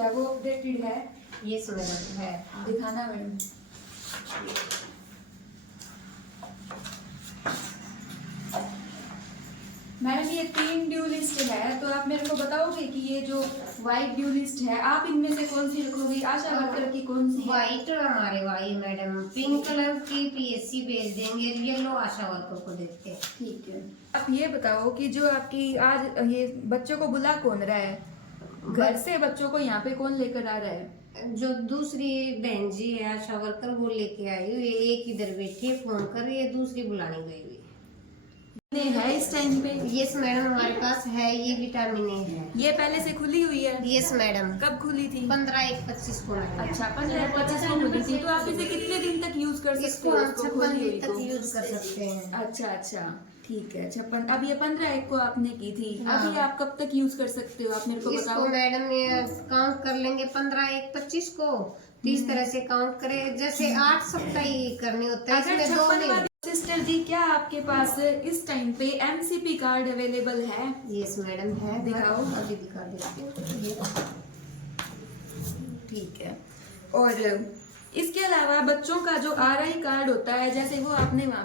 है वो अपडेटेड है? यस मैडम है। दिखाना मैडम। मैडम ये 3 ड्यू लिस्ट है, तो आप मेरे को बताओगे कि ये जो व्हाइट ड्यू लिस्ट है आप इनमें से कौन सी रखोगी? आशा वर्कर की कौन सी? व्हाइट हमारे वाली मैडम, पिंक कलर की पीएससी भेज देंगे, येलो आशा वर्कर को देते हैं। ठीक है। आप ये बताओ कि जो आपकी आज ये बच्चों को बुला कौन रहा है? घर से बच्चों को यहाँ पे कौन लेकर आ रहा है? जो दूसरी बहन जी है आशा वर्कर वो लेके आई हुई, एक इधर बैठी है फोन कर रही है, दूसरी बुलाने गई हुई है इस टाइम पे? यस मैडम हमारे पास है, ये विटामिन ए है। ये पहले से खुली हुई है? Yes madam. कब खुली थी? 15/1/25 को। अच्छा 15/25 को खुली थी। तो आप इसे कितने दिन तक यूज कर सकते इसको हो? हम 56 दिन तक यूज कर सकते हैं। अच्छा ठीक है। 56। अब ये 15/1 को आपने की थी, हाँ। अभी आप कब तक यूज कर सकते हो? आप मेरे को बताओ। इसको मैडम ये काउंट कर लेंगे 15/1/25 को, 30 तरह से काउंट करें, जैसे 8 सप्ताह ही करने होता है। इसमें 2 दिन। सिस्टर जी क्या आपके पास इस टाइम पे एमसीपी कार्ड अवेलेबल है? यस मैडम है। दिखाओ। अभी दिखा देती हूँ। ठीक है। और इसके अलावा बच्चों का जो आरआई कार्ड होता है, जैसे वो आपने वहाँ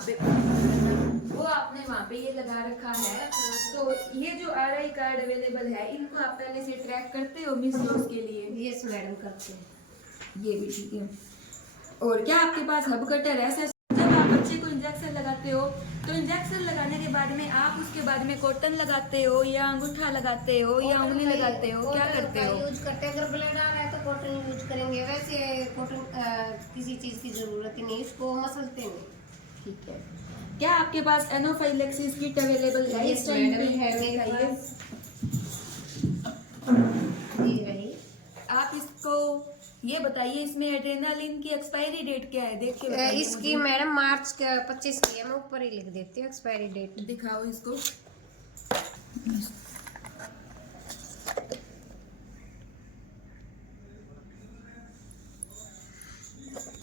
पे ये लगा रखा है, तो ये जो आरआई कार्ड अवेलेबल है इनको आप पहले से ट्रैक करते हो मिस यूज के लिए? यस मैडम करते हैं। ये भी ठीक है। और क्या आपके पास हब कटर है? जब आप बच्चे को इंजेक्शन लगाते हो तो इंजेक्शन लगाने के बाद में आप उसके बाद में कॉटन लगाते हो या अंगूठा लगाते हो या उंगली लगाते हो, क्या करते हो? यूज करते हैं। अगर ब्लड आ रहा है तो कॉटन यूज करेंगे, वैसे कॉटन किसी चीज की जरूरत ही नहीं, इसको मसलते नहीं। ठीक है। क्या आपके पास एनोफाइलेक्सिस किट अवेलेबल है इस टाइम पे? है मेरे पास। ये रही। आप इसको ये बताइए, इसमें एड्रेनालिन की एक्सपायरी डेट क्या है? देख के इसकी मैडम मार्च 25 की है, मैं ऊपर ही लिख देती हूँ एक्सपायरी डेट। दिखाओ इसको।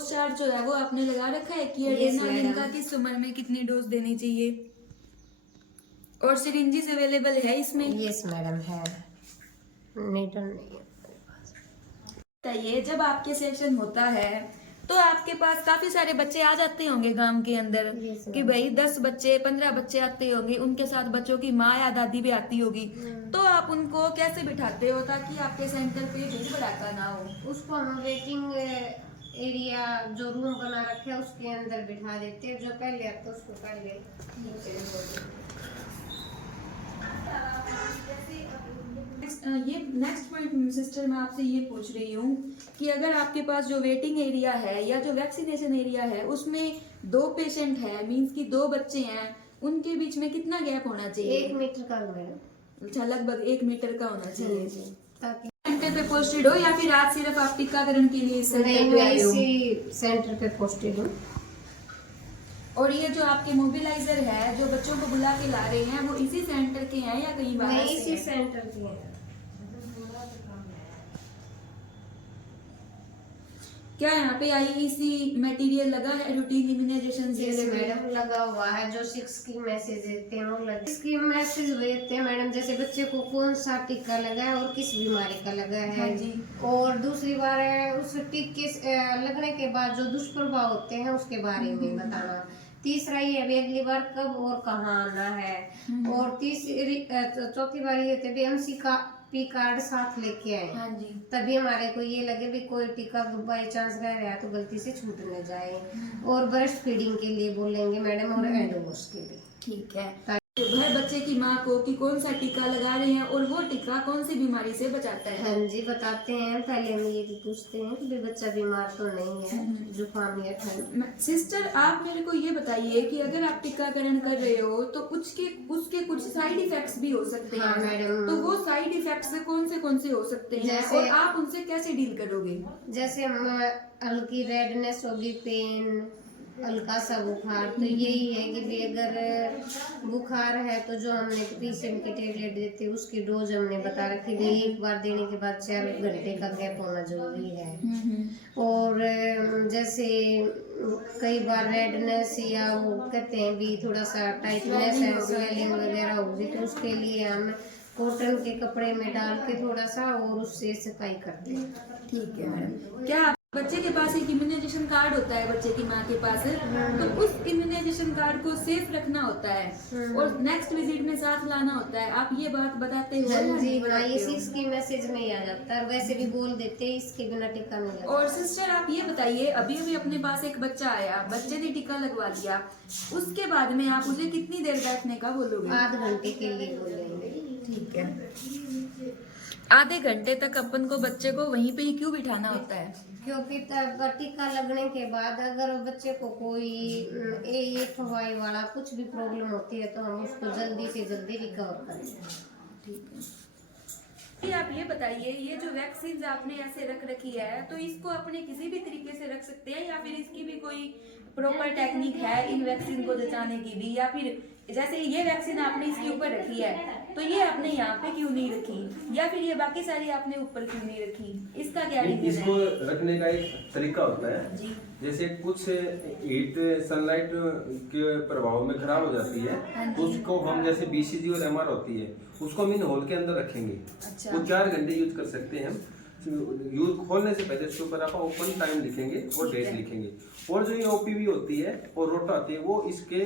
चार्ज जो है वो आपने लगा रखा है कि एड्रेनालिन का किस उम्र में कितनी डोज देनी चाहिए? और सिरिंजेस अवेलेबल है इसमें? यस मैडम है। नीडल नहीं है। ये जब आपके सेशन होता है तो आपके पास काफी सारे बच्चे आ जाते होंगे गांव के अंदर कि भाई 10 बच्चे 15 बच्चे आते होंगे, उनके साथ बच्चों की माँ या दादी भी आती होगी, तो आप उनको कैसे बिठाते हो ताकि आपके सेंटर पे भीड़ भड़ाका ना हो? उसको हम वेटिंग एरिया जो रूम बना रखे है उसके अंदर बिठा देते हैं, जो पहले आता है उसको पहले। ये नेक्स्ट पॉइंट सिस्टर मैं आपसे ये पूछ रही हूँ कि अगर आपके पास जो वेटिंग एरिया है या जो वैक्सीनेशन एरिया है उसमें 2 पेशेंट है, मींस कि 2 बच्चे हैं, उनके बीच में कितना गैप होना चाहिए? 1 मीटर का मैडम। अच्छा लगभग 1 मीटर का होना चाहिए। ताकि सेंटर पे पोस्टेड हो या फिर आज सिर्फ आप टीकाकरण के लिए सेंटर पे आए हो? इसी सेंटर पे पोस्टेड हूँ। और ये जो आपके मोबिलाइजर है जो बच्चों को बुला के ला रहे हैं वो इसी सेंटर के हैं या कहीं बाहर से? इसी सेंटर के हैं। क्या यहाँ पे आईईसी मटेरियल लगा है रूटीन इम्यूनाइजेशन से? मैडम लगा हुआ है, जो 6 की मैसेज देते हैं वो लगे। इसकी मैसेज भेजते हैं मैडम, जैसे बच्चे को कौन सा टीका लगा है और किस बीमारी का लगा है। हाँ जी। और दूसरी बार है उस टीके लगने के बाद जो दुष्प्रभाव होते हैं उसके बारे में बताना। तीसरा ये अभी अगली बार कब और कहाँ आना है। और चौथी बार ये होती है एमसी का पी कार्ड साथ लेके आए। हाँ जी। तभी हमारे को ये लगे भी कोई टीका बाई चांस रह रहा है तो गलती से छूट न जाए। और ब्रेस्ट फीडिंग के लिए बोलेंगे मैडम और एंडोवॉश के लिए। ठीक है। हर बच्चे की माँ को कि कौन सा टीका लगा रहे हैं और वो टीका कौन सी बीमारी से बचाता है। हाँ जी, बताते हैं। पहले हम ये भी पूछते हैं कि बच्चा बीमार तो नहीं है, जुकाम या ठंड। सिस्टर, आप मेरे को ये बताइए कि अगर आप टीकाकरण कर रहे हो तो उसके कुछ साइड इफेक्ट्स भी हो सकते हैं। हाँ मैडम। तो वो साइड इफेक्ट्स कौन से हो सकते हैं और आप उनसे कैसे डील करोगे? जैसे हल्की रेडनेस होगी, पेन, हल्का सा बुखार। तो यही है कि भी अगर बुखार है तो जो हमने पीसीएम की टेबलेट देते हैं उसकी डोज हमने बता रखी है, एक बार देने के बाद 4 घंटे का गैप होना जरूरी है। और जैसे कई बार रेडनेस या वो कहते हैं भी थोड़ा सा टाइटनेस है, स्वेलिंग वगैरह होगी, तो उसके लिए हम कॉटन के कपड़े में डाल के थोड़ा सा और उससे सफाई करते हैं। ठीक है मैडम। क्या बच्चे के पास एक इम्यूनाइजेशन कार्ड होता है, बच्चे की माँ के पास, तो उस इम्यूनाइजेशन कार्ड को सेफ रखना होता है और नेक्स्ट विजिट में साथ लाना होता है। आप ये बात बताते हो? हाँ जी, हाँ, ये 6 की मैसेज में ही आ जाता है। वैसे भी बोल देते हैं इसके बिना टीका नहीं लगता। और सिस्टर, आप ये बताइए, अभी अभी अपने पास एक बच्चा आया, बच्चे ने टीका लगवा लिया, उसके बाद में आप उसे कितनी देर बैठने का बोलोगे? आधे घंटे के लिए बोलेंगे। ठीक है। आधे घंटे तक अपन को बच्चे को वहीं पे ही क्यों बिठाना होता है? क्योंकि तब टीका लगने के बाद अगर बच्चे को कोई एक हवाई वाला कुछ भी प्रॉब्लम होती है तो हम उसको जल्दी से जल्दी रिकवर करेंगे। ठीक है। ये आप ये बताइए, ये जो वैक्सीन आपने ऐसे रख रखी है, तो इसको अपने किसी भी तरीके से रख सकते हैं या फिर इसकी भी कोई प्रॉपर टेक्निक है इन वैक्सीन को जचाने की भी? या फिर जैसे ये वैक्सीन आपने इसके ऊपर रखी है तो ये आपने यहाँ पे क्यों नहीं रखी, या फिर ये बाकी सारी आपने ऊपर क्यों नहीं रखी? इसका क्या रीजन है? इसको रखने का एक तरीका होता है जी। जैसे कुछ हीट सनलाइट के प्रभाव में खराब हो जाती है, तो उसको हम जैसे बीसीजी और एमआर होती है उसको हम इन होल के अंदर रखेंगे। अच्छा। वो 4 घंटे यूज कर सकते हैं हम। यूज खोलने से पहले उसके ऊपर आप ओपन टाइम लिखेंगे और डेट लिखेंगे। और जो ये ओपीवी होती है और रोटा होती है वो इसके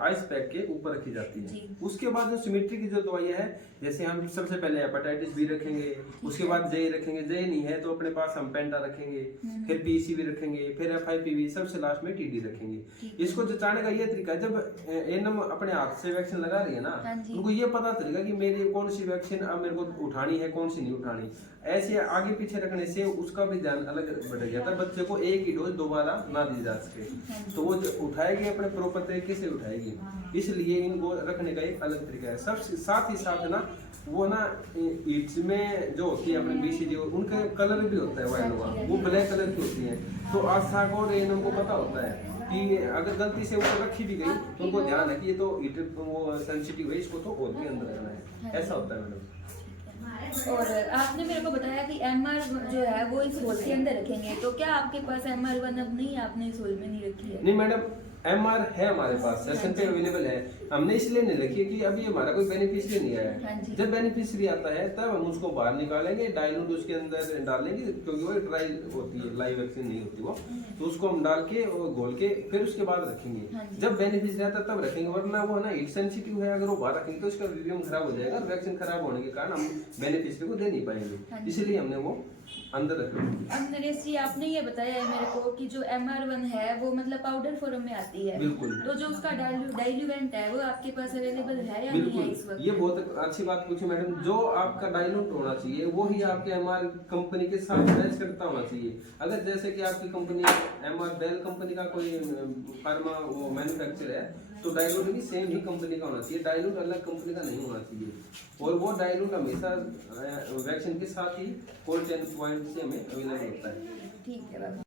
आइस पैक के ऊपर रखी जाती है। उसके बाद जो सिमेट्री की जो दवाई है, जैसे हम सबसे पहले हेपेटाइटिस बी रखेंगे, उसके बाद जे रखेंगे, जे नहीं है तो अपने पास हम पेंटा रखेंगे, फिर पीसीबी रखेंगे, फिर एफआईपीवी, सबसे लास्ट में टीडी रखेंगे। इसको जचाने का ये तरीका है, जब एएनएम अपने हाथ से वैक्सीन लगा रही है ना, उनको ये पता चलेगा कि मेरी कौन सी वैक्सीन अब मेरे को उठानी है, कौन सी नहीं उठानी। ऐसे आगे पीछे रखने से उसका भी ध्यान अलग बढ़ जाता है, बच्चे को एक ही डोज दोबारा ना दी जा सके, तो वो उठाएगी अपने प्रॉपर तरीके से उठाएगी। इसलिए इनको रखने का एक अलग तरीका है। सब साथ ही साथ ना वो ना ईट्स में जो होती है अपने बीसीजी, उनका कलर भी होता है वाइनोवा, वो ब्लैक कलर की होती है। तो आशा को और एएनएम को पता होता है कि अगर गलती से ऊपर रखी भी गई तो उनको ध्यान है कि ये तो हीट वो सेंसिटिव है, इसको तो और भी अंदर रखना है। ऐसा होता है मैडम। और आपने मेरे को बताया कि एमआर जो है वो इस होल के अंदर रखेंगे, तो क्या आपके पास MR1 अब नहीं, आपने इस होल में नहीं रखी है? नहीं मैडम, एमआर है हमारे पास, सेशन पे अवेलेबल है। हमने इसलिए नहीं रखी कि अभी हमारा कोई बेनिफिशियरी नहीं आया है। जब बेनिफिशियरी आता है तब हम उसको बाहर निकालेंगे, डाइल्यूट उसके अंदर डालेंगे, क्योंकि वो ड्राई होती है, लाइव वैक्सीन नहीं होती वो, तो उसको हम डाल के और घोल के फिर उसके बाद रखेंगे। जब बेनिफिशियरी आता है तब रखेंगे, वरना वो ना हीट सेंसिटिव है, अगर वो बाहर रखेंगे तो उसका वीडियो खराब हो जाएगा। वैक्सीन खराब होने के कारण हम बेनिफिशियरी को दे नहीं पाएंगे, इसलिए हमने वो अंदर रखा। अब नरेश जी, आपने ये बताया है मेरे को कि जो MR1 है वो मतलब पाउडर फॉर्म में आती है। बिल्कुल। तो जो उसका डाइल्यूएंट है वो आपके पास अवेलेबल है या नहीं है इस वक्त? ये बहुत अच्छी बात पूछी मैडम। जो आपका डाइल्यूट होना चाहिए वो ही आपके एमआर कंपनी के साथ मैच करता होना चाहिए। अगर जैसे कि आपकी कंपनी एमआर बेल कंपनी का कोई फार्मा वो मैन्युफैक्चर है, तो डाइल्यूट भी सेम ही कंपनी का होना चाहिए, डाइल्यूट अलग कंपनी का नहीं होना चाहिए। और वो डाइल्यूट हमेशा वैक्सीन के साथ ही कोल्ड चेन पॉइंट से हमें अवेलेबल होता है। ठीक है बाबा।